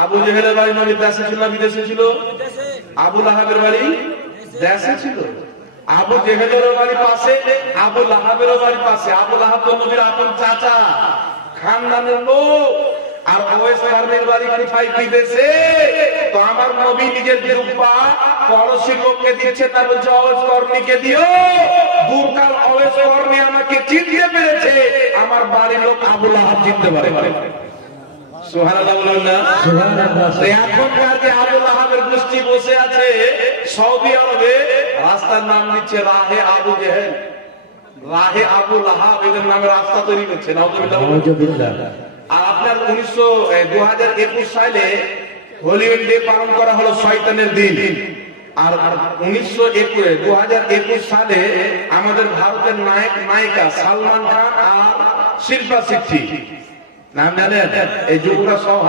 আবু জেহেলের বাড়ি নবীর দেশে ছিল না বিদেশে ছিল? আবু লাহাবের বাড়ি দেশে ছিল। আবু জেহেলের বাড়ি পাশে, আবু লাহাবের বাড়ি পাশে। আবু লাহাব তো নবীর আপন চাচা, খানদানের লোক। আর ওয়েস কার্নির বাড়ি কোথায়? বিদেশে। তো আমার নবী নিজের জুব্বা পড়োশি লোককে দিচ্ছে, তার বলছে ওয়েস কর্নিকে দিও। দুকাল ওয়েস কর্নি আমাকে চিনতে পেরেছে, আমার বাড়ির লোক আবু লাহাব চিনতে পারে। সুবহানাল্লাহ বলেন না? সুবহানাল্লাহ। এখনকার যে আবু লাহাবের গোষ্ঠী বসে আছে সৌদি আরবে, রাস্তার নাম দিচ্ছে রাহে আবু জেহেল, রাহে আবু লাহাব, এদের নামে রাস্তা তৈরি করছে। নাউজুবিল্লাহ। আর আপনার 2021 সালে হলিউড ডে পালন করা হলো শয়তানের দিন। আর 2021 সালে আমাদের ভারতের নায়ক নায়িকা সালমান খান আর শিল্পা শেট্টি, নাম জানেন? এই যুবকরা সব